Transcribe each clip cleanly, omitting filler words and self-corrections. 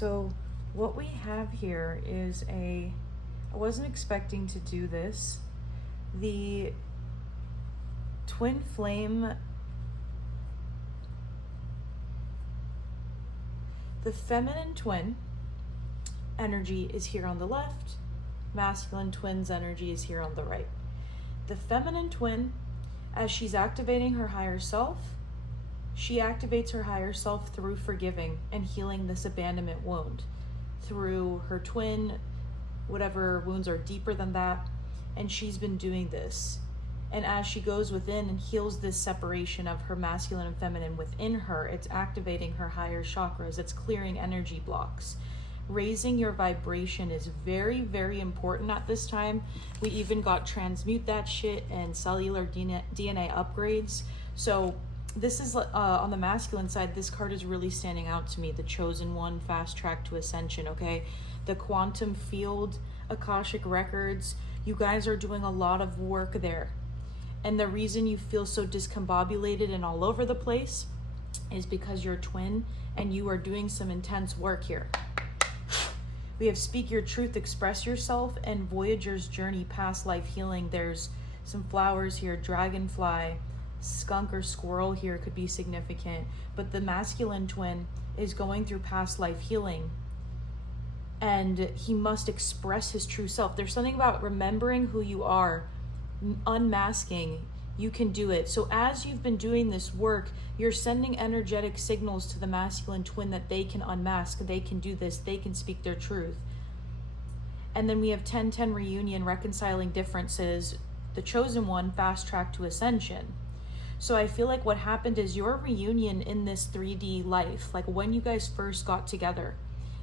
So what we have here is I wasn't expecting to do this. The twin flame, the feminine twin energy is here on the left, masculine twin's energy is here on the right. The feminine twin, as she's activating her higher self, she activates her higher self through forgiving and healing this abandonment wound, through her twin, whatever wounds are deeper than that, and she's been doing this. And as she goes within and heals this separation of her masculine and feminine within her, it's activating her higher chakras, it's clearing energy blocks. Raising your vibration is very, very important at this time. We even got transmute that shit and cellular DNA upgrades. So this is on the masculine side, this card is really standing out to me. The chosen one, fast track to ascension, okay? The quantum field, Akashic records, you guys are doing a lot of work there. And the reason you feel so discombobulated and all over the place is because you're a twin and you are doing some intense work here. We have speak your truth, express yourself, and Voyager's journey, past life healing. There's some flowers here, dragonfly, skunk or squirrel here could be significant. But the masculine twin is going through past life healing, and he must express his true self. There's something about remembering who you are, unmasking. You can do it. So as you've been doing this work, you're sending energetic signals to the masculine twin that they can unmask, they can do this, they can speak their truth. And then we have 10-10 reunion, reconciling differences, the chosen one, fast track to ascension. So I feel like what happened is your reunion in this 3D life, like when you guys first got together,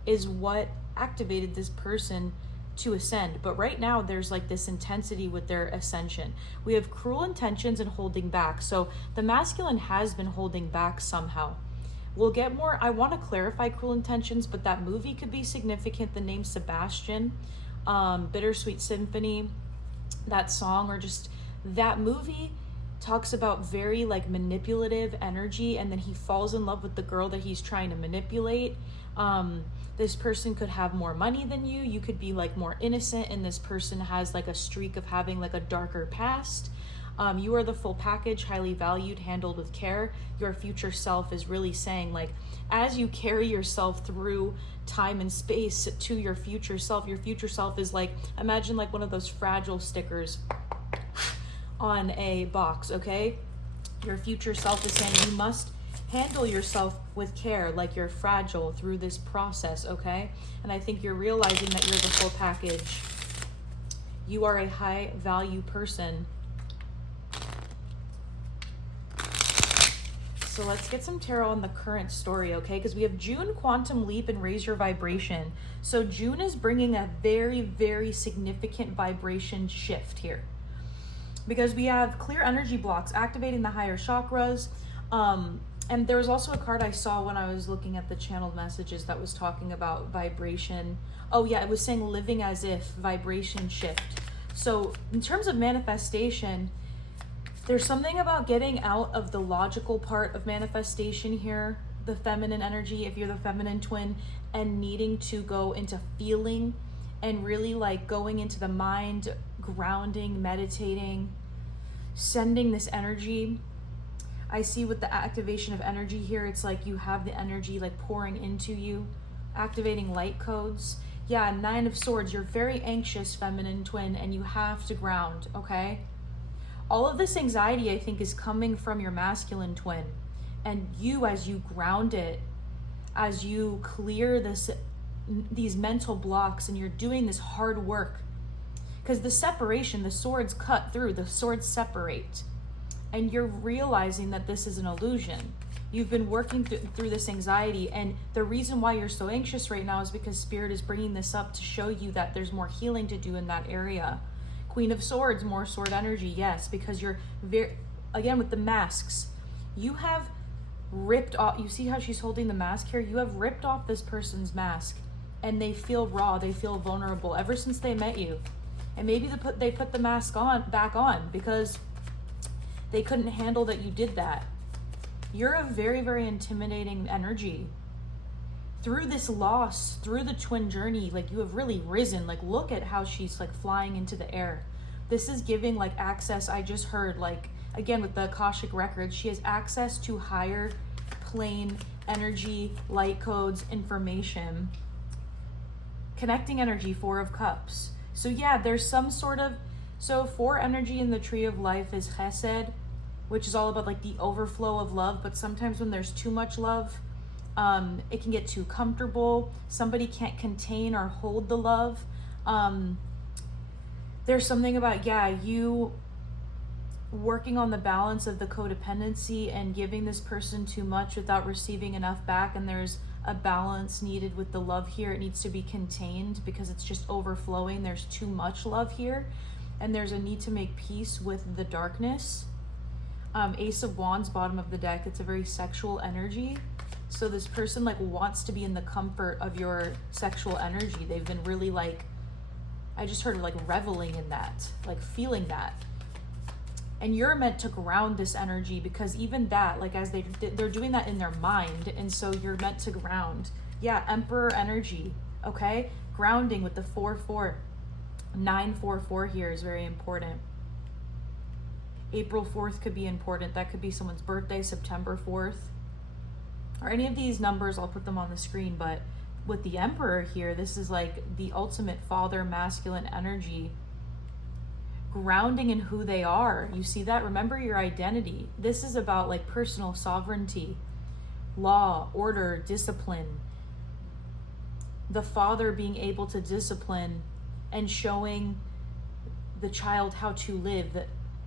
is what activated this person to ascend. But right now there's like this intensity with their ascension. We have cruel intentions and holding back. So the masculine has been holding back somehow. We'll get more. I want to clarify cruel intentions, but that movie could be significant. The name Sebastian, Bittersweet Symphony, that song, or just that movie talks about very like manipulative energy, and then he falls in love with the girl that he's trying to manipulate. This person could have more money than you. You could be like more innocent, and this person has like a streak of having like a darker past. You are the full package, highly valued, handled with care. Your future self is really saying, like, as you carry yourself through time and space to your future self is like, imagine like one of those fragile stickers on a box, okay? Your future self is saying you must handle yourself with care, like you're fragile through this process, okay? And I think you're realizing that you're the full package. You are a high value person. So let's get some tarot on the current story, okay? Because we have June, quantum leap, and raise your vibration. So June is bringing a very, very significant vibration shift here, because we have clear energy blocks, activating the higher chakras. And there was also a card I saw when I was looking at the channeled messages that was talking about vibration. Oh yeah, it was saying living as if, vibration shift. So in terms of manifestation, there's something about getting out of the logical part of manifestation here, the feminine energy, if you're the feminine twin, and needing to go into feeling and really like going into the mind, grounding, meditating, sending this energy. I see with the activation of energy here, it's like you have the energy like pouring into you, activating light codes. Yeah, 9 of Swords, you're very anxious, feminine twin, and you have to ground, okay? All of this anxiety, I think, is coming from your masculine twin. And you, as you ground it, as you clear these mental blocks, and you're doing this hard work, because the separation, the swords cut through, the swords separate. And you're realizing that this is an illusion. You've been working through this anxiety, and the reason why you're so anxious right now is because Spirit is bringing this up to show you that there's more healing to do in that area. Queen of Swords, more sword energy, yes, because you're very, again, with the masks, you have ripped off, you see how she's holding the mask here? You have ripped off this person's mask, and they feel raw, they feel vulnerable ever since they met you. And maybe they put the mask back on because they couldn't handle that you did that. You're a very, very intimidating energy. through this loss, through the twin journey, like you have really risen. Like look at how she's like flying into the air. This is giving like access. I just heard, like, again with the Akashic records, she has access to higher plane energy, light codes, information, connecting energy, 4 of Cups. So yeah, there's some sort of, so 4 energy in the tree of life is Chesed, which is all about like the overflow of love. But sometimes when there's too much love, it can get too comfortable. Somebody can't contain or hold the love. There's something about, yeah, you working on the balance of the codependency and giving this person too much without receiving enough back. And there's a balance needed with the love here. It needs to be contained because it's just overflowing. There's too much love here. And there's a need to make peace with the darkness. Ace of Wands, bottom of the deck. It's a very sexual energy. So this person like wants to be in the comfort of your sexual energy. They've been really like, I just heard like reveling in that, like feeling that. And you're meant to ground this energy, because even that, like as they're doing that in their mind. And so you're meant to ground. Yeah, Emperor energy, okay? Grounding with the 4-4. 9-4-4 here is very important. April 4th could be important. That could be someone's birthday, September 4th. Or any of these numbers, I'll put them on the screen. But with the Emperor here, this is like the ultimate father masculine energy. Grounding in who they are. You see that? Remember your identity. This is about like personal sovereignty, law, order, discipline. The father being able to discipline and showing the child how to live.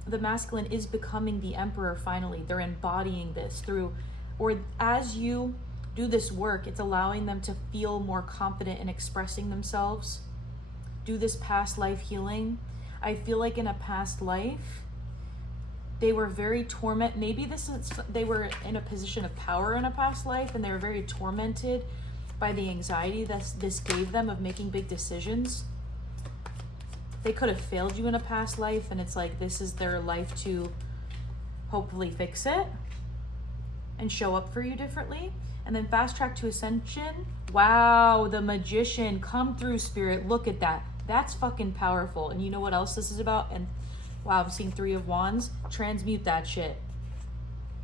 The masculine is becoming the Emperor finally. They're embodying this through, or as you do this work, it's allowing them to feel more confident in expressing themselves. Do this past life healing. I feel like in a past life, they were very maybe they were in a position of power in a past life, and they were very tormented by the anxiety that this gave them of making big decisions. They could have failed you in a past life, and it's like this is their life to hopefully fix it and show up for you differently. And then fast track to ascension. Wow, the Magician, come through, Spirit. Look at that. That's fucking powerful. And you know what else this is about? And wow, I'm seeing 3 of Wands. Transmute that shit.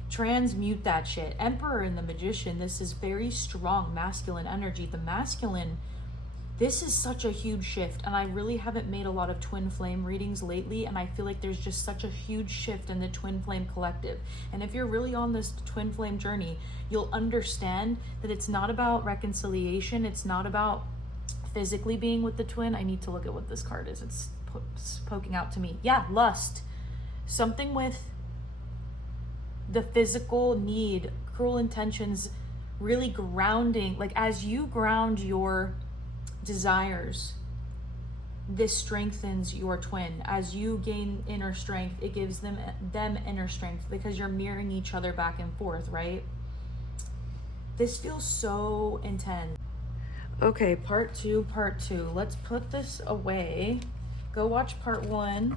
Transmute that shit. Emperor and the Magician. This is very strong masculine energy. The masculine, this is such a huge shift. And I really haven't made a lot of twin flame readings lately. And I feel like there's just such a huge shift in the twin flame collective. And if you're really on this twin flame journey, you'll understand that it's not about reconciliation. It's not about physically being with the twin. I need to look at what this card is. It's poking out to me. Yeah, lust. Something with the physical need, cruel intentions, really grounding. Like as you ground your desires, this strengthens your twin. As you gain inner strength, it gives them inner strength, because you're mirroring each other back and forth, right? This feels so intense. Okay, part two. Let's put this away. Go watch part 1.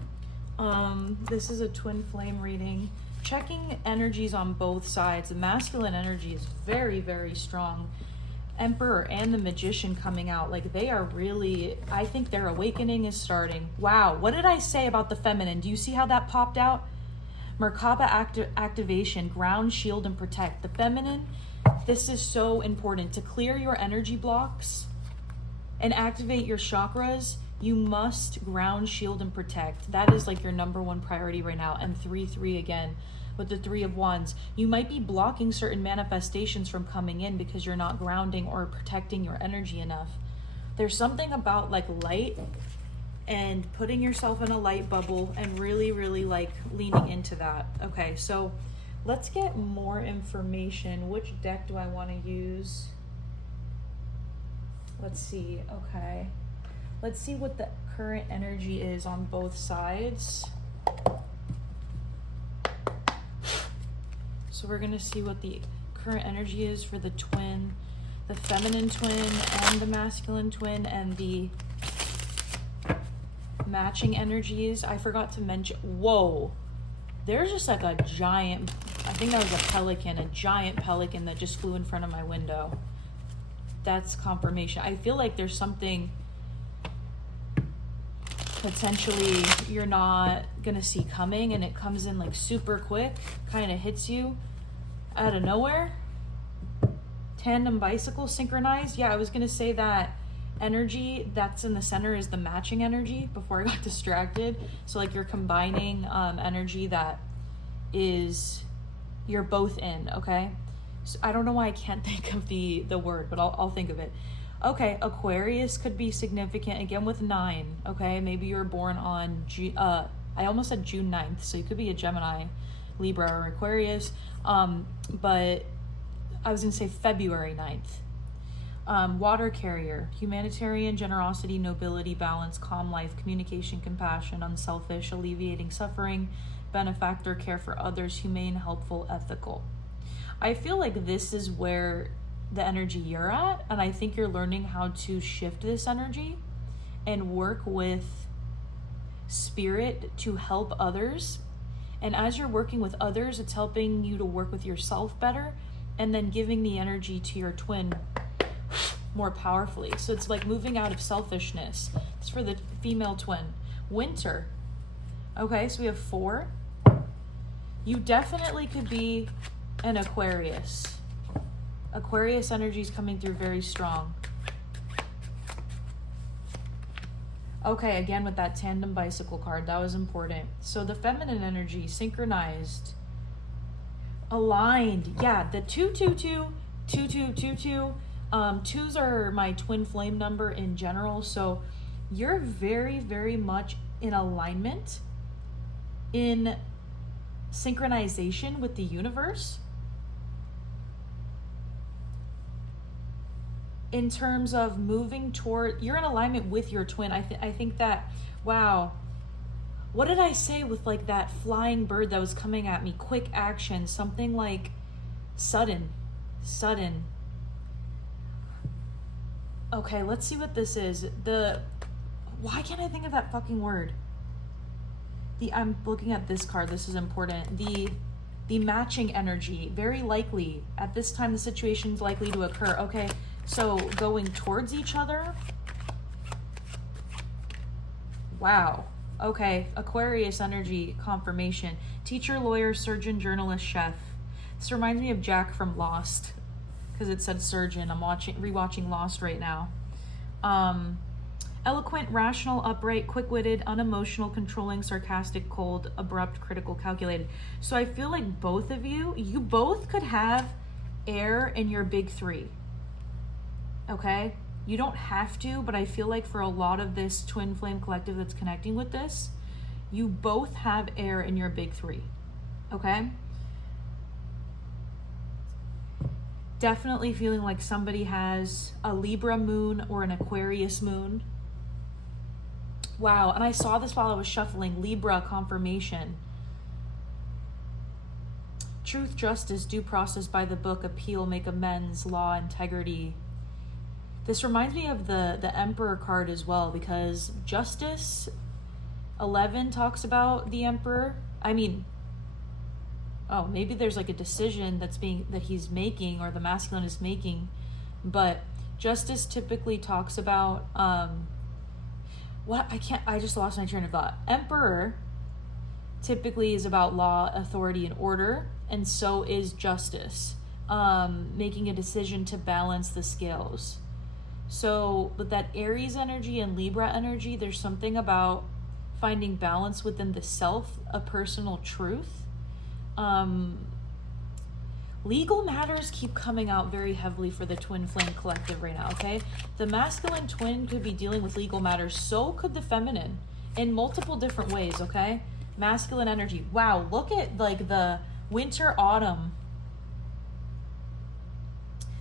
This is a twin flame reading. Checking energies on both sides. The masculine energy is very, very strong. Emperor and the Magician coming out. Like they are really, I think their awakening is starting. Wow, what did I say about the feminine? Do you see how that popped out? Merkaba activation, ground, shield, and protect. The feminine, this is so important. To clear your energy blocks and activate your chakras, you must ground, shield, and protect. That is like your number 1 priority right now. And 3-3 again with the 3 of Wands. You might be blocking certain manifestations from coming in because you're not grounding or protecting your energy enough. There's something about like light and putting yourself in a light bubble and really, really like leaning into that. Okay, so let's get more information. Which deck do I want to use? Let's see. Okay. Let's see what the current energy is on both sides. So we're going to see what the current energy is for the twin, the feminine twin and the masculine twin, and the matching energies. I forgot to mention, whoa, there's just like a giant, I think that was a giant pelican that just flew in front of my window. That's confirmation. I feel like there's something potentially you're not gonna see coming, and it comes in like super quick, kind of hits you out of nowhere. Tandem bicycle synchronized. Yeah, I was gonna say that energy that's in the center is the matching energy before I got distracted. So like you're combining energy that is you're both in. Okay, so I don't know why I can't think of the word, but I'll think of it. Okay, Aquarius could be significant again with 9. Okay, maybe you were born on I almost said June 9th, so you could be a Gemini, Libra, or Aquarius. But I was gonna say February 9th. Water carrier, humanitarian, generosity, nobility, balance, calm life, communication, compassion, unselfish, alleviating suffering, benefactor, care for others, humane, helpful, ethical. I feel like this is where the energy you're at, and I think you're learning how to shift this energy and work with spirit to help others. And as you're working with others, it's helping you to work with yourself better, and then giving the energy to your twin more powerfully. So it's like moving out of selfishness. It's for the female twin. Winter. Okay, so we have 4. You definitely could be an Aquarius. Aquarius energy is coming through very strong. Okay, again with that tandem bicycle card, that was important. So the feminine energy, synchronized, aligned. Yeah, the 222, 2222. 2s are my twin flame number in general. So you're very, very much in alignment, in synchronization with the universe. In terms of moving toward, you're in alignment with your twin. I think that, wow, what did I say with like that flying bird that was coming at me? Quick action, something like sudden. Okay, let's see what this is. Why can't I think of that fucking word? I'm looking at this card, this is important. The matching energy, very likely. At this time, the situation's likely to occur. Okay, so going towards each other. Wow. Okay, Aquarius energy confirmation. Teacher, lawyer, surgeon, journalist, chef. This reminds me of Jack from Lost, because it said surgeon. I'm rewatching Lost right now. Eloquent, rational, upright, quick-witted, unemotional, controlling, sarcastic, cold, abrupt, critical, calculated. So I feel like both of you both could have air in your big 3. Okay? You don't have to, but I feel like for a lot of this twin flame collective that's connecting with this, you both have air in your big 3. Okay? Definitely feeling like somebody has a Libra moon or an Aquarius moon. Wow, and I saw this while I was shuffling. Libra confirmation. Truth, justice, due process by the book, appeal, make amends, law, integrity. This reminds me of the Emperor card as well, because Justice 11 talks about the Emperor. I mean, oh, maybe there's like a decision that he's making, or the masculine is making, but Justice typically talks about I just lost my train of thought. Emperor typically is about law, authority, and order, and so is Justice, making a decision to balance the scales. So with that Aries energy and Libra energy, there's something about finding balance within the self, a personal truth. Legal matters keep coming out very heavily for the twin flame collective right now, okay? The masculine twin could be dealing with legal matters, so could the feminine, in multiple different ways, okay? Masculine energy. Wow, look at like the winter, autumn.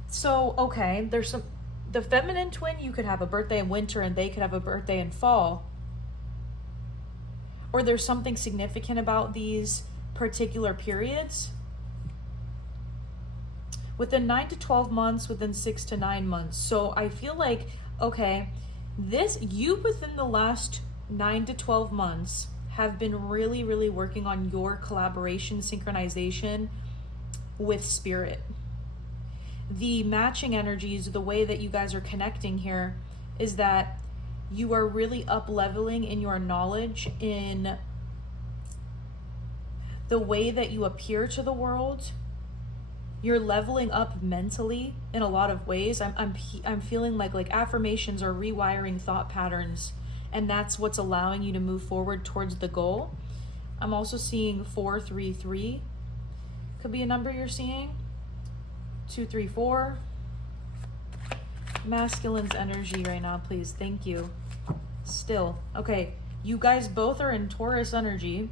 So, okay, there's the feminine twin, you could have a birthday in winter and they could have a birthday in fall. Or there's something significant about these particular periods. Within 9 to 12 months, within 6 to 9 months. So I feel like, okay, you within the last 9 to 12 months have been really, really working on your collaboration, synchronization with spirit. the matching energies, the way that you guys are connecting here is that you are really up leveling in your knowledge, in the way that you appear to the world. You're leveling up mentally in a lot of ways. I'm feeling like affirmations are rewiring thought patterns, and that's what's allowing you to move forward towards the goal. I'm also seeing 433 could be a number you're seeing. 234. Masculine's energy right now, please. Thank you. Still. Okay, you guys both are in Taurus energy.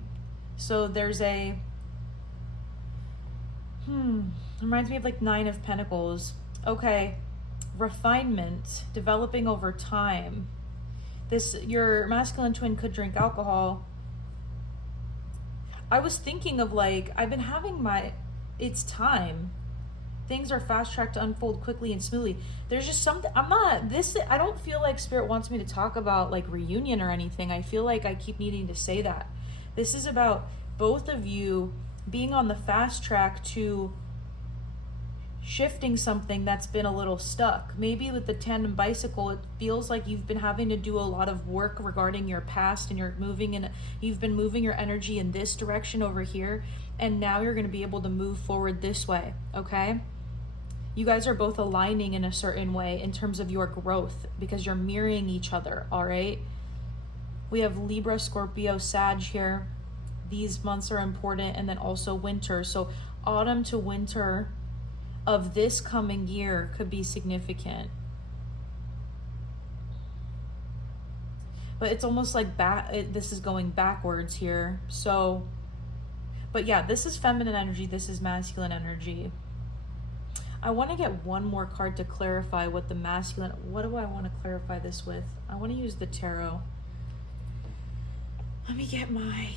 So there's a reminds me of like 9 of Pentacles. Okay, refinement, developing over time. Your masculine twin could drink alcohol. I was thinking of like, I've been having it's time. Things are fast tracked to unfold quickly and smoothly. There's just something, I don't feel like Spirit wants me to talk about like reunion or anything. I feel like I keep needing to say that. This is about both of you being on the fast track to shifting something that's been a little stuck. Maybe with the tandem bicycle, it feels like you've been having to do a lot of work regarding your past, and you've been moving your energy in this direction over here, and now you're going to be able to move forward this way, okay? You guys are both aligning in a certain way in terms of your growth because you're mirroring each other, all right? We have Libra, Scorpio, Sag here. These months are important, and then also winter. So autumn to winter of this coming year could be significant. But it's almost like this is going backwards here. So, but yeah, this is feminine energy. This is masculine energy. I want to get one more card to clarify what the masculine, what do I want to clarify this with? I want to use the tarot. Let me get I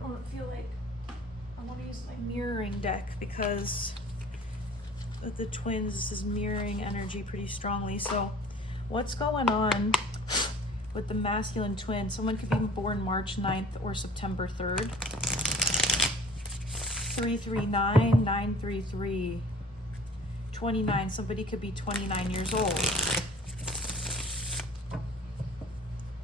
don't feel like I want to use my mirroring deck because with the twins, this is mirroring energy pretty strongly. So what's going on with the masculine twin? Someone could be born March 9th or September 3rd. 339, 933, 29. Somebody could be 29 years old.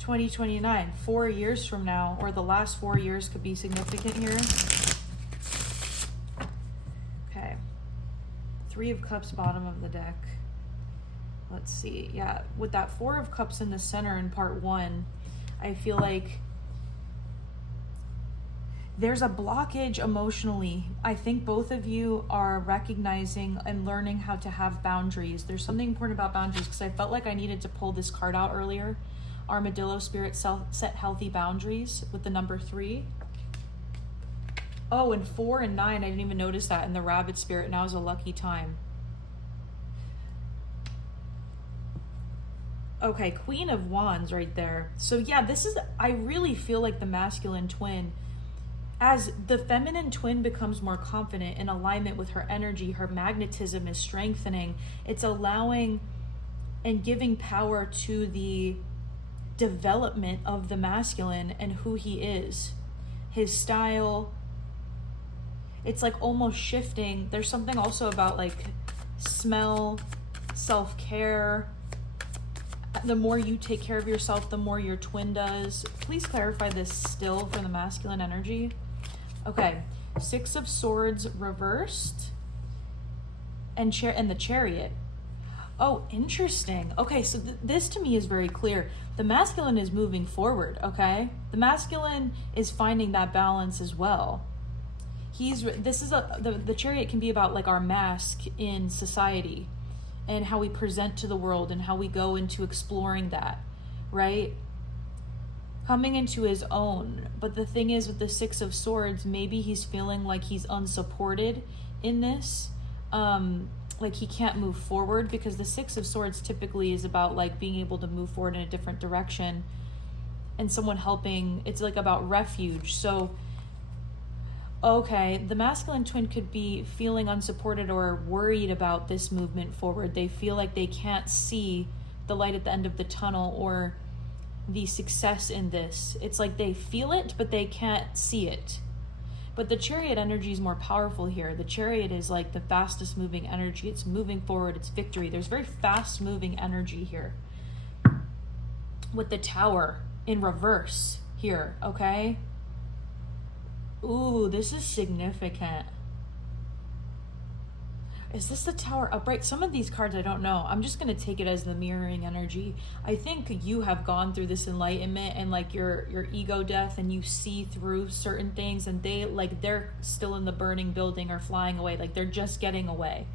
2029, 4 years from now, or the last 4 years could be significant here. Okay. 3 of Cups, bottom of the deck. Let's see. Yeah, with that 4 of Cups in the center in part 1, I feel like there's a blockage emotionally. I think both of you are recognizing and learning how to have boundaries. There's something important about boundaries because I felt like I needed to pull this card out earlier. Armadillo spirit set healthy boundaries with the number 3. Oh, and 4 and 9, I didn't even notice that. And the rabbit spirit, now is a lucky time. Okay, Queen of Wands right there. So yeah, I really feel like the masculine twin, as the feminine twin becomes more confident in alignment with her energy, her magnetism is strengthening. It's allowing and giving power to the development of the masculine and who he is, his style. It's like almost shifting. There's something also about like smell, self-care. The more you take care of yourself, the more your twin does. Please clarify this still for the masculine energy. Okay, 6 of Swords reversed and the Chariot. Oh, interesting. Okay, so this to me is very clear. The masculine is moving forward, okay? The masculine is finding that balance as well. The Chariot can be about like our mask in society and how we present to the world and how we go into exploring that, right? Coming into his own. But the thing is with the 6 of Swords, maybe he's feeling like he's unsupported in this. Like he can't move forward because the 6 of Swords typically is about like being able to move forward in a different direction and someone helping. It's like about refuge. So, okay, the masculine twin could be feeling unsupported or worried about this movement forward. They feel like they can't see the light at the end of the tunnel or the success in this. It's like they feel it, but they can't see it. But the Chariot energy is more powerful here. The Chariot is like the fastest moving energy. It's moving forward, it's victory. There's very fast moving energy here. With the Tower in reverse here, okay? Ooh, this is significant. Is this the Tower upright? Some of these cards I don't know. I'm just going to take it as the mirroring energy. I think you have gone through this enlightenment and like your ego death, and you see through certain things, and they're still in the burning building or flying away. Like they're just getting away.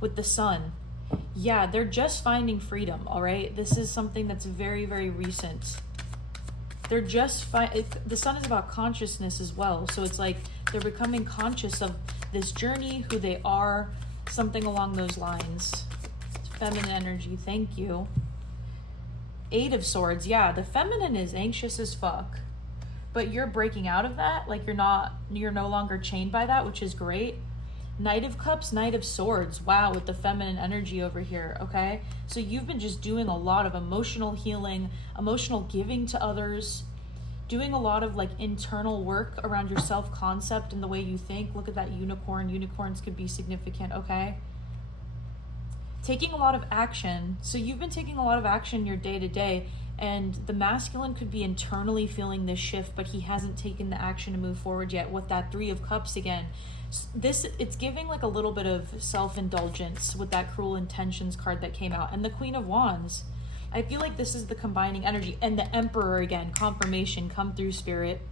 With the Sun. Yeah, they're just finding freedom, all right? This is something that's very, very recent. They're just the Sun is about consciousness as well. So it's like they're becoming conscious of this journey, who they are, something along those lines. Feminine energy, thank you. Eight of Swords, yeah, the feminine is anxious as fuck. But you're breaking out of that, like you're no longer chained by that, which is great. Knight of Cups, Knight of Swords, wow, with the feminine energy over here, okay? So you've been just doing a lot of emotional healing, emotional giving to others, doing a lot of like internal work around your self-concept and the way you think. Look at that unicorn. Unicorns could be significant, okay? Taking a lot of action. So you've been taking a lot of action in your day-to-day, and the masculine could be internally feeling this shift, but he hasn't taken the action to move forward yet. With that Three of Cups again, it's giving like a little bit of self-indulgence with that Cruel Intentions card that came out. And the Queen of Wands, I feel like this is the combining energy. And the Emperor again, confirmation, come through, Spirit.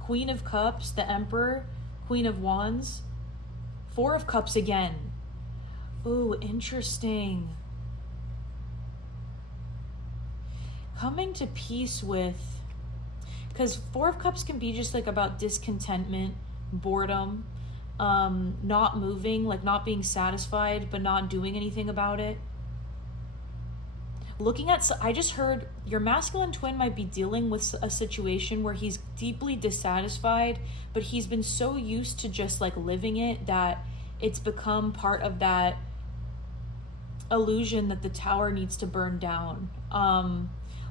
Queen of Cups, the Emperor, Queen of Wands, Four of Cups again. Ooh, interesting. Coming to peace with, because Four of Cups can be just like about discontentment, boredom, not moving, like not being satisfied, but not doing anything about it. Looking at, I just heard your masculine twin might be dealing with a situation where he's deeply dissatisfied, but he's been so used to just like living it that it's become part of that illusion that the tower needs to burn down.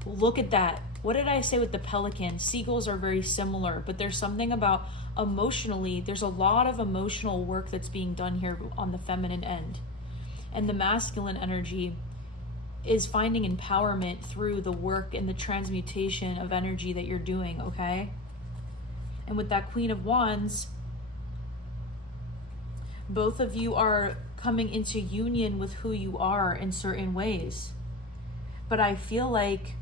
Look at that. What did I say with the pelican? Seagulls are very similar, but there's something about emotionally, there's a lot of emotional work that's being done here on the feminine end. And the masculine energy is finding empowerment through the work and the transmutation of energy that you're doing, okay? And with that Queen of Wands, both of you are coming into union with who you are in certain ways. But I feel like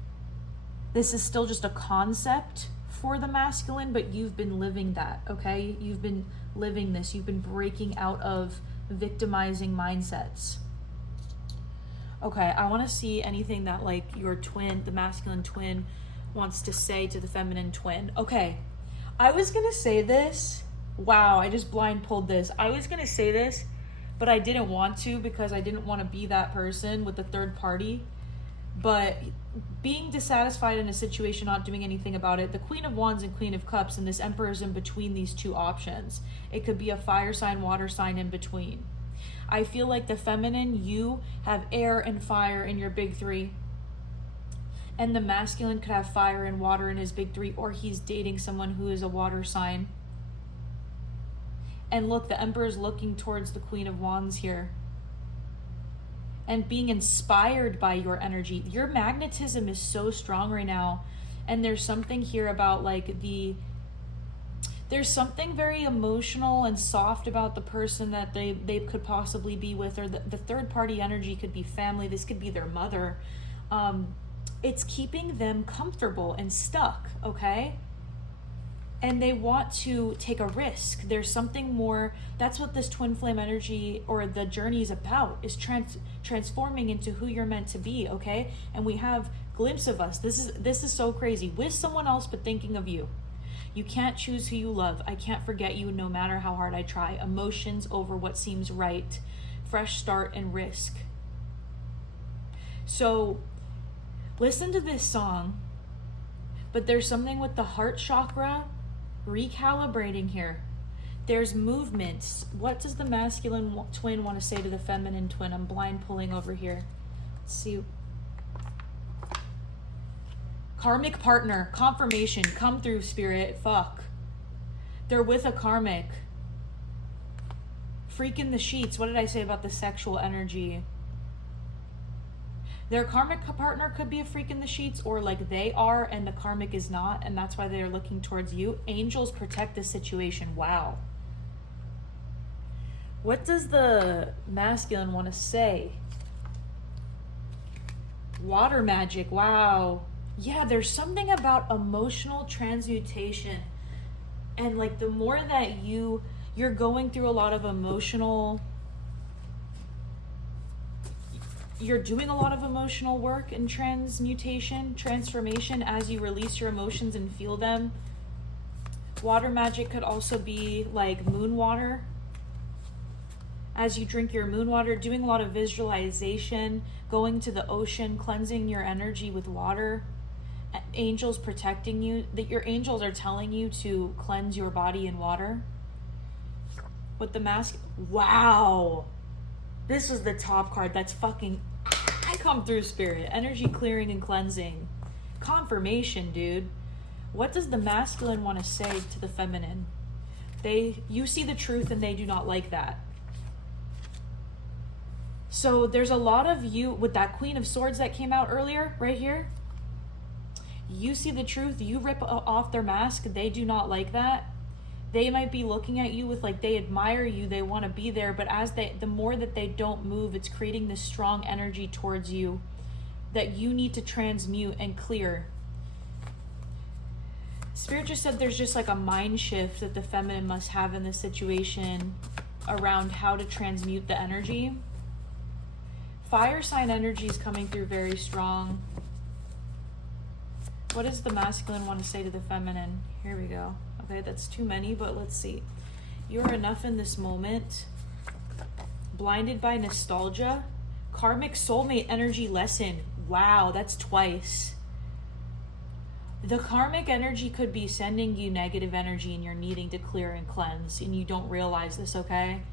this is still just a concept for the masculine, but you've been living that, okay? You've been living this. You've been breaking out of victimizing mindsets. Okay, I want to see anything that like your twin, the masculine twin, wants to say to the feminine twin. Okay, I was going to say this. Wow, I just blind pulled this. I was going to say this, but I didn't want to because I didn't want to be that person with the third party. But being dissatisfied in a situation, not doing anything about it, the Queen of Wands and Queen of Cups, and this Emperor is in between these two options. It could be a fire sign, water sign in between. I feel like the feminine, you have air and fire in your big three. And the masculine could have fire and water in his big three, or he's dating someone who is a water sign. And look, the Emperor is looking towards the Queen of Wands here and being inspired by your energy. Your magnetism is so strong right now. And there's something here about like there's something very emotional and soft about the person that they could possibly be with, or the third party energy could be family. This could be their mother. It's keeping them comfortable and stuck, okay? And they want to take a risk. There's something more. That's what this twin flame energy or the journey is about, is transforming into who you're meant to be, okay? And we have glimpse of us. This is so crazy. With someone else, but thinking of you. You can't choose who you love. I can't forget you no matter how hard I try. Emotions over what seems right. Fresh start and risk. So listen to this song, but there's something with the heart chakra recalibrating here. There's movements. What does the masculine twin want to say to the feminine twin? I'm blind pulling over here. Let's see. Karmic partner, confirmation, come through, Spirit. Fuck. They're with a karmic. Freaking the sheets. What did I say about the sexual energy? Their karmic partner could be a freak in the sheets, or like they are and the karmic is not, and that's why they're looking towards you. Angels protect the situation. Wow. What does the masculine want to say? Water magic. Wow. Yeah, there's something about emotional transmutation. And like the more that you're going through a lot of emotional, you're doing a lot of emotional work and transformation as you release your emotions and feel them. Water magic could also be like moon water. As you drink your moon water, doing a lot of visualization, going to the ocean, cleansing your energy with water. Angels protecting you, that your angels are telling you to cleanse your body in water. With the mask, wow. This is the top card. That's fucking, I come through, spirit. Energy clearing and cleansing. Confirmation, dude. What does the masculine want to say to the feminine? You see the truth and they do not like that. So there's a lot of you with that Queen of Swords that came out earlier, right here. You see the truth, you rip off their mask, they do not like that. They might be looking at you with like, they admire you, they want to be there, but the more that they don't move, it's creating this strong energy towards you that you need to transmute and clear. Spirit just said there's just like a mind shift that the feminine must have in this situation around how to transmute the energy. Fire sign energy is coming through very strong. What does the masculine want to say to the feminine? Here we go. Okay, that's too many, but let's see. You're enough in this moment. Blinded by nostalgia. Karmic soulmate energy lesson. Wow, that's twice. The karmic energy could be sending you negative energy and you're needing to clear and cleanse, and you don't realize this, okay?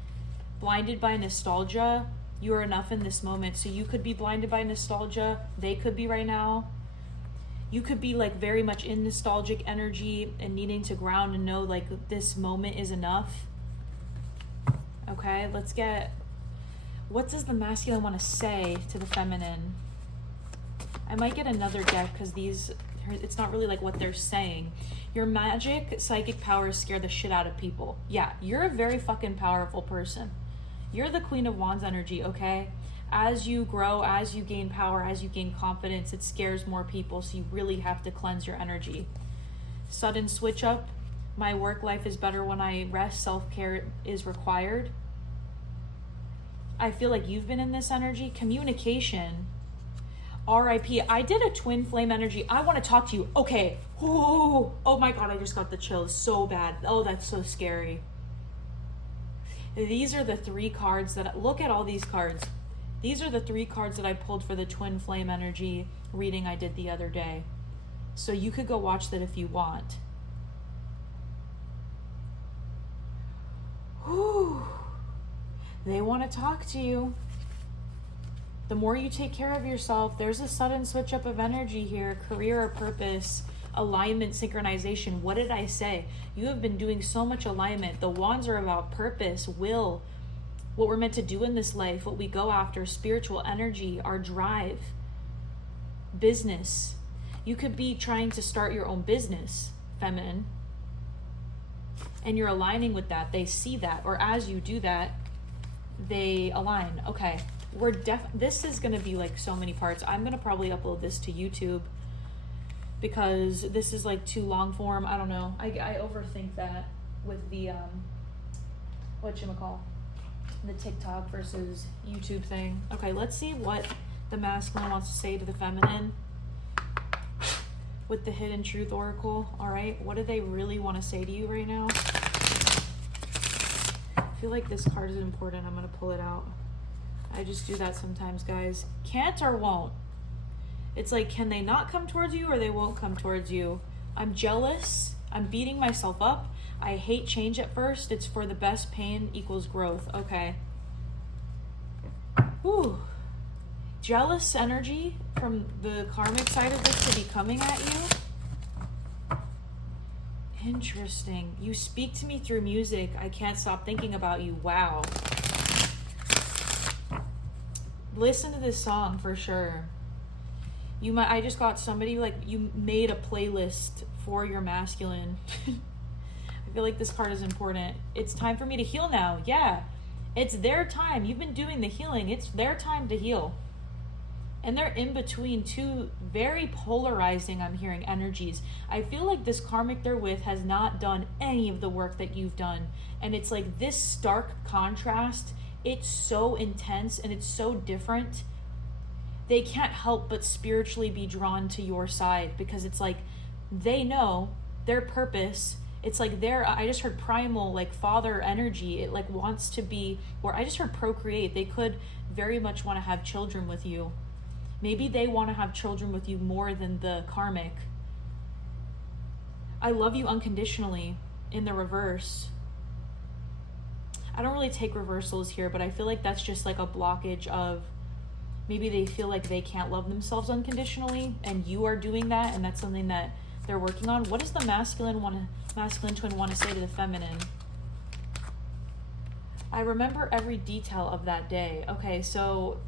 Blinded by nostalgia. You are enough in this moment. So you could be blinded by nostalgia. They could be right now. You could be like very much in nostalgic energy and needing to ground and know like this moment is enough. Okay, let's get, what does the masculine want to say to the feminine? I might get another deck because it's not really like what they're saying. Your magic, psychic powers scare the shit out of people. Yeah, you're a very fucking powerful person. You're the Queen of Wands energy, okay? As you grow, as you gain power, as you gain confidence, it scares more people, so you really have to cleanse your energy. Sudden switch up. My work life is better when I rest. Self-care is required. I feel like you've been in this energy. Communication. RIP. I did a twin flame energy. I want to talk to you. Okay. Oh my God, I just got the chills so bad. Oh, that's so scary. These are the 3 cards that, look at all these cards. These are the 3 cards that I pulled for the twin flame energy reading I did the other day. So you could go watch that if you want. Whew. They want to talk to you. The more you take care of yourself, there's a sudden switch up of energy here. Career or purpose, alignment, synchronization. What did I say? You have been doing so much alignment. The wands are about purpose, will, what we're meant to do in this life, what we go after, spiritual energy, our drive, business. You could be trying to start your own business, feminine, and you're aligning with that. They see that, or as you do that, they align. Okay, this is going to be like so many parts. I'm going to probably upload this to YouTube because this is like too long form. I don't know. I overthink that with the whatchamacall, the TikTok versus YouTube thing. Okay, let's see what the masculine wants to say to the feminine with the Hidden Truth Oracle. All right, what do they really want to say to you right now? I feel like this card is important. I'm going to pull it out. I just do that sometimes, guys. Can't or won't. It's like, can they not come towards you or they won't come towards you? I'm jealous. I'm beating myself up. I hate change at first. It's for the best. Pain equals growth. Okay. Ooh. Jealous energy from the karmic side of this to be coming at you. Interesting. You speak to me through music. I can't stop thinking about you. Wow. Listen to this song for sure. I just got somebody, like, you made a playlist for your masculine. I feel like this card is important. It's time for me to heal now. Yeah. It's their time. You've been doing the healing. It's their time to heal. And they're in between two very polarizing, I'm hearing, energies. I feel like this karmic they're with has not done any of the work that you've done. And it's like this stark contrast. It's so intense and it's so different. They can't help but spiritually be drawn to your side, because it's like they know their purpose. It's like I just heard primal, like father energy. It like wants to be, or I just heard procreate. They could very much want to have children with you. Maybe they want to have children with you more than the karmic. I love you unconditionally in the reverse. I don't really take reversals here, but I feel like that's just like a blockage of maybe they feel like they can't love themselves unconditionally, and you are doing that, and that's something that they're working on. What does the masculine twin want to say to the feminine? I remember every detail of that day. Okay, so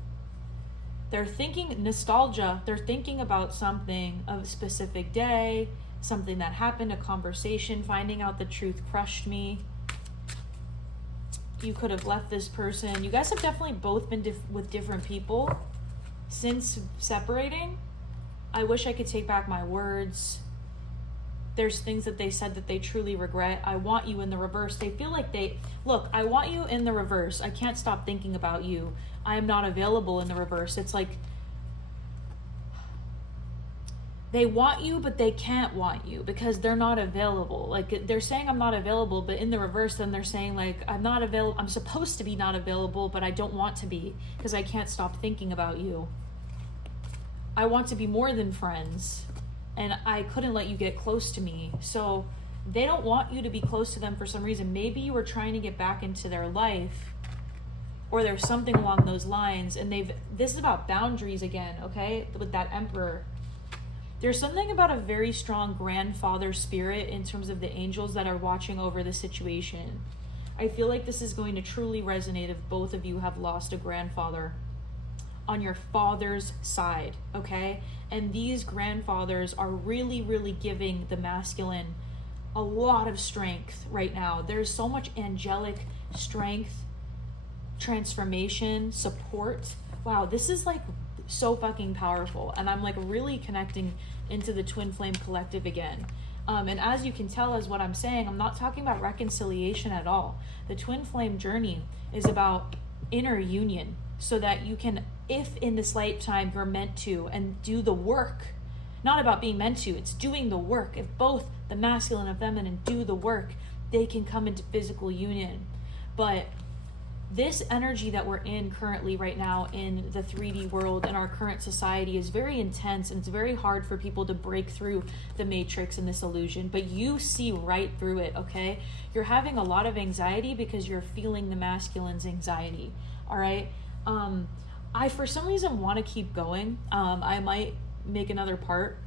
they're thinking nostalgia. They're thinking about something, a specific day, something that happened, a conversation, finding out the truth crushed me. You could have left this person. You guys have definitely both been with different people since separating. I wish I could take back my words. There's things that they said that they truly regret. I want you in the reverse. They feel like look, I want you in the reverse. I can't stop thinking about you. I am not available in the reverse. It's like they want you, but they can't want you because they're not available. Like they're saying I'm not available, but in the reverse, then they're saying like I'm not available. I'm supposed to be not available, but I don't want to be because I can't stop thinking about you. I want to be more than friends, and I couldn't let you get close to me. So they don't want you to be close to them for some reason. Maybe you were trying to get back into their life, or there's something along those lines, and this is about boundaries again, okay? With that Emperor. There's something about a very strong grandfather spirit in terms of the angels that are watching over the situation. I feel like this is going to truly resonate if both of you have lost a grandfather on your father's side, okay? And these grandfathers are really, really giving the masculine a lot of strength right now. There's so much angelic strength, transformation, support. Wow, this is like so fucking powerful, and I'm like really connecting into the twin flame collective again. And as you can tell, as what I'm saying, I'm not talking about reconciliation at all. The twin flame journey is about inner union, so that you can, if in this lifetime you're meant to, and do the work. Not about being meant to, it's doing the work. If both the masculine and feminine do the work, they can come into physical union. But this energy that we're in currently right now in the 3D world in our current society is very intense, and it's very hard for people to break through the matrix and this illusion, but you see right through it, okay? You're having a lot of anxiety because you're feeling the masculine's anxiety, all right? I, for some reason, want to keep going. I might make another part.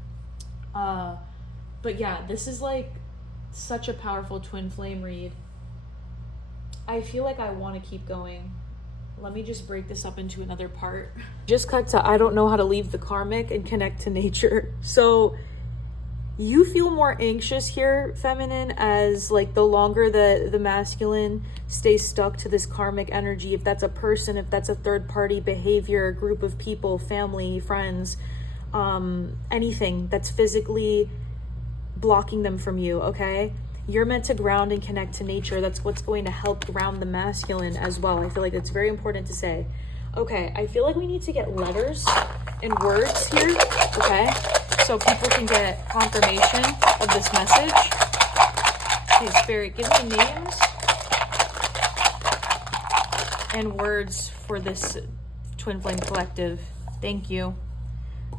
But yeah, this is like such a powerful twin flame read. I feel like I want to keep going. Let me just break this up into another part. Just cut to I don't know how to leave the karmic and connect to nature. So you feel more anxious here, feminine, as like the longer the masculine stays stuck to this karmic energy. If that's a person, if that's a third party behavior, a group of people, family, friends, anything that's physically blocking them from you, okay? You're meant to ground and connect to nature. That's what's going to help ground the masculine as well. I feel like it's very important to say. Okay, I feel like we need to get letters and words here, okay? So people can get confirmation of this message. Okay, Spirit, give me names and words for this Twin Flame Collective. Thank you.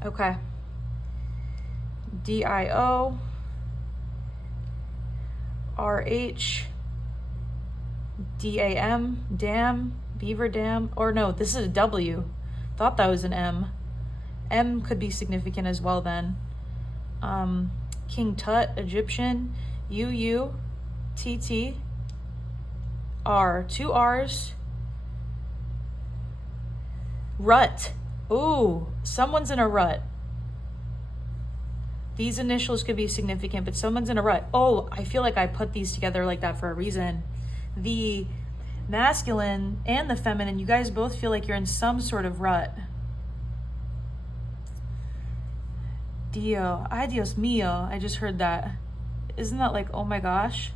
Okay. DIO. RH, DAM, dam, beaver dam, or no, this is a W. Thought that was an M. M could be significant as well then. King Tut, Egyptian, U-U-T-T-R. 2 R's. Rut. Ooh, someone's in a rut. These initials could be significant, but someone's in a rut. Oh, I feel like I put these together like that for a reason. The masculine and the feminine, you guys both feel like you're in some sort of rut. Dio, ay Dios mío, I just heard that. Isn't that like, oh my gosh?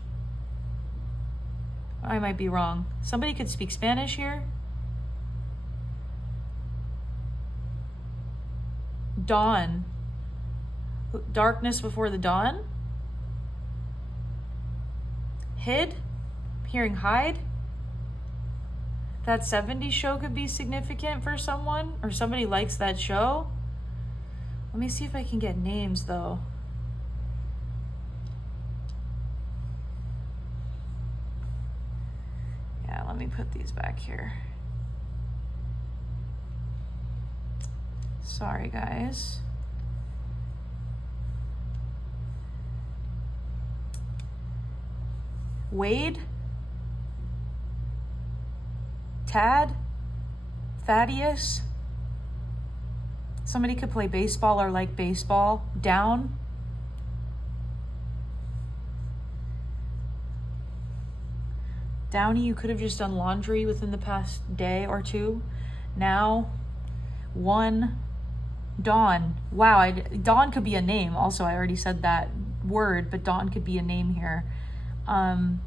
I might be wrong. Somebody could speak Spanish here. Dawn. Darkness before the dawn. Hid. Hearing hide. That 70s show could be significant for someone, or somebody likes that show. Let me see if I can get names though. Yeah, let me put these back here. Sorry, guys. Wade, Tad, Thaddeus. Somebody could play baseball or like baseball. Down. Downey, you could have just done laundry within the past day or two. Now, one. Dawn. Wow, Dawn could be a name. Also, I already said that word, but Dawn could be a name here. I'm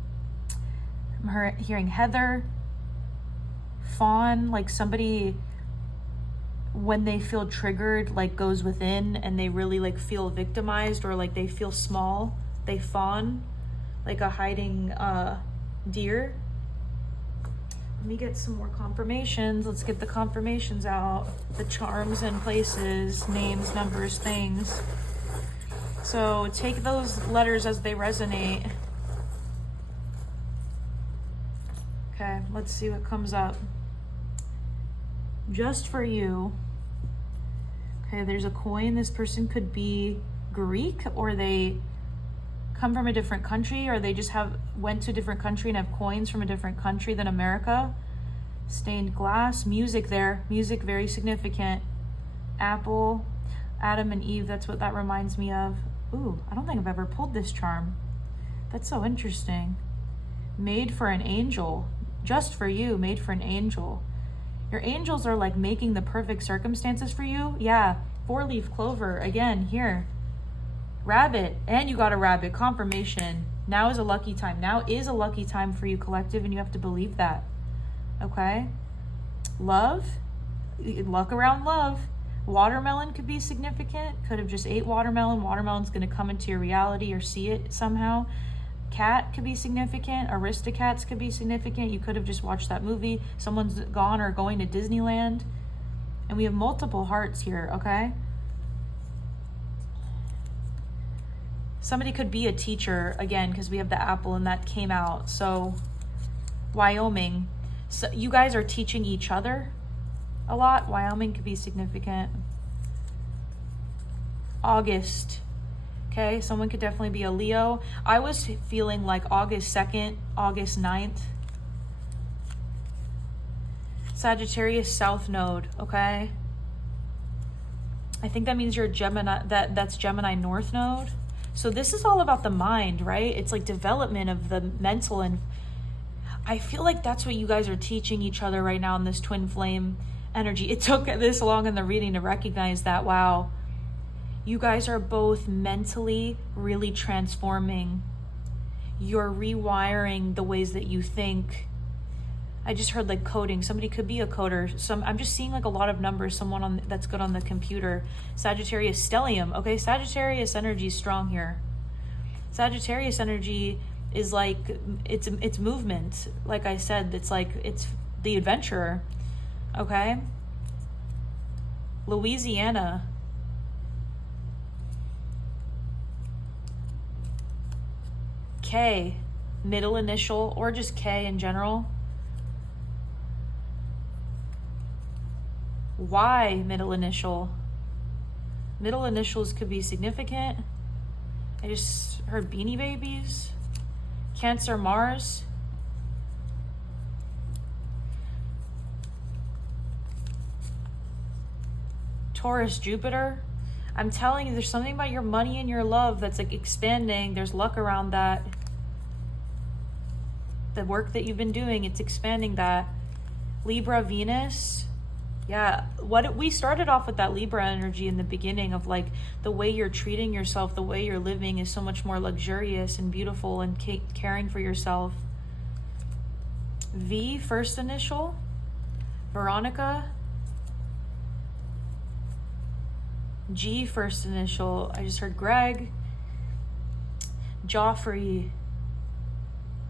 hearing Heather. Fawn, like somebody, when they feel triggered, like goes within and they really like feel victimized or like they feel small, they fawn, like a hiding deer. Let me get some more confirmations. Let's get the confirmations out. The charms and places, names, numbers, things. So take those letters as they resonate. Okay, let's see what comes up. Just for you. Okay, there's a coin. This person could be Greek, or they come from a different country, or they just went to a different country and have coins from a different country than America. Stained glass. Music there. Music, very significant. Apple. Adam and Eve, that's what that reminds me of. Ooh, I don't think I've ever pulled this charm. That's so interesting. Made for an angel. Just for you, made for an angel. Your angels are like making the perfect circumstances for you. Yeah, 4-leaf clover, again, here. Rabbit, and you got a rabbit, confirmation. Now is a lucky time. Now is a lucky time for you, collective, and you have to believe that. Okay? Love, luck around love. Watermelon could be significant. Could have just ate watermelon. Watermelon's going to come into your reality or see it somehow. Cat could be significant. Aristocats could be significant. You could have just watched that movie. Someone's gone or going to Disneyland. And we have multiple hearts here, okay? Somebody could be a teacher, again, because we have the apple and that came out. So, Wyoming. So you guys are teaching each other a lot. Wyoming could be significant. August. Okay, someone could definitely be a Leo. I was feeling like August 2nd, August 9th. Sagittarius South Node, okay? I think that means you're Gemini, that's Gemini North Node. So this is all about the mind, right? It's like development of the mental, and I feel like that's what you guys are teaching each other right now in this twin flame energy. It took this long in the reading to recognize that, wow. You guys are both mentally really transforming. You're rewiring the ways that you think. I just heard like coding. Somebody could be a coder. I'm just seeing like a lot of numbers. Someone that's good on the computer. Sagittarius stellium. Okay, Sagittarius energy is strong here. Sagittarius energy is like it's movement. Like I said, it's the adventurer. Okay. Louisiana. K, middle initial, or just K in general. Y, middle initial. Middle initials could be significant. I just heard Beanie Babies. Cancer, Mars. Taurus, Jupiter. I'm telling you, there's something about your money and your love that's like expanding. There's luck around that. The work that you've been doing, it's expanding that. Libra, Venus. Yeah, we started off with that Libra energy in the beginning of like the way you're treating yourself, the way you're living is so much more luxurious and beautiful and caring for yourself. V, first initial. Veronica. G, first initial. I just heard Greg. Joffrey.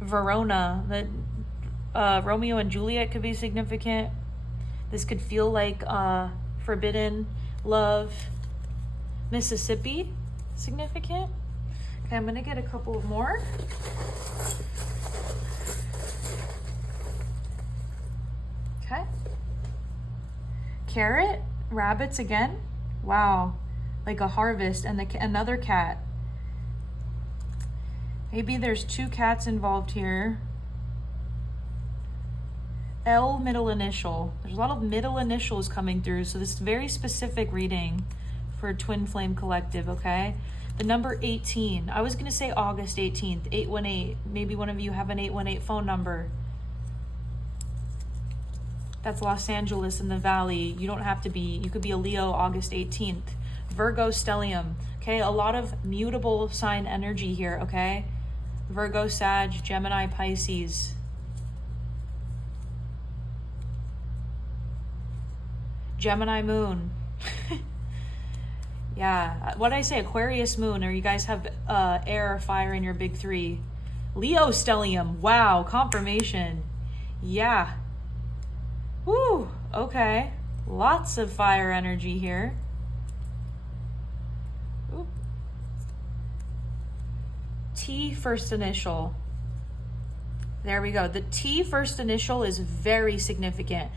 Verona. That Romeo and Juliet could be significant. This could feel like forbidden love. Mississippi, significant. Okay, I'm gonna get a couple more. Okay. Carrot, rabbits again. Wow, like a harvest, and another cat. Maybe there's 2 cats involved here. L, middle initial. There's a lot of middle initials coming through, so this is very specific reading for Twin Flame Collective, okay? The number 18. I was going to say August 18th, 818. Maybe one of you have an 818 phone number. That's Los Angeles in the Valley. You don't have to be. You could be a Leo August 18th. Virgo, stellium. Okay, a lot of mutable sign energy here, okay? Virgo, Sag, Gemini, Pisces. Gemini moon. Yeah, what did I say? Aquarius moon, or you guys have air or fire in your big 3. Leo stellium. Wow, confirmation. Yeah. Woo, okay. Lots of fire energy here. Ooh. T, first initial. There we go. The T, first initial, is very significant.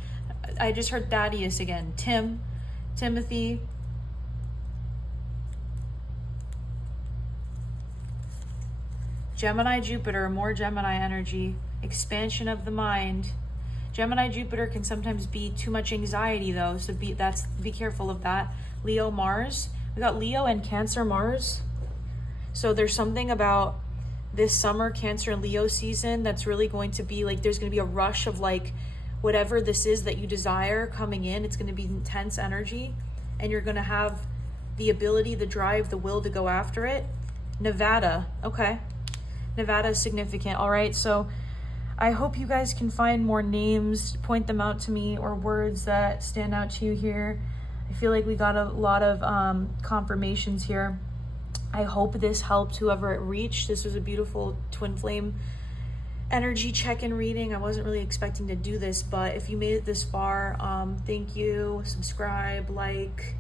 I just heard Thaddeus again. Tim, Timothy. Gemini, Jupiter, more Gemini energy. Expansion of the mind. Gemini, Jupiter can sometimes be too much anxiety though, so be careful of that. Leo, Mars. We got Leo and Cancer, Mars. So there's something about this summer, Cancer and Leo season, that's really going to be like, there's going to be a rush of like, whatever this is that you desire coming in. It's going to be intense energy, and you're going to have the ability, the drive, the will to go after it. Nevada. Okay. Nevada is significant. All right. So I hope you guys can find more names, point them out to me, or words that stand out to you here. I feel like we got a lot of confirmations here. I hope this helped whoever it reached. This was a beautiful twin flame energy check-in reading. I wasn't really expecting to do this, but if you made it this far, thank you. Subscribe, like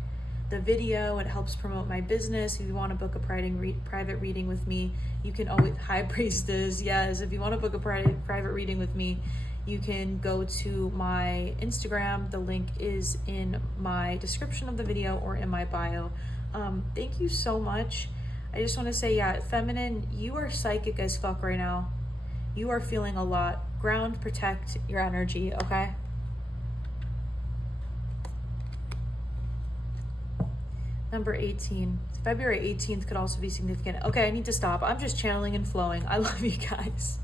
the video. It helps promote my business. If you want to book a private reading with me, you can always, High Priestess, yes, if you want to book a private reading with me, you can go to my Instagram. The link is in my description of the video or in my bio. Thank you so much. I just want to say, yeah, feminine, you are psychic as fuck right now. You are feeling a lot. Ground, protect your energy, okay? Number 18. February 18th could also be significant. Okay, I need to stop. I'm just channeling and flowing. I love you guys.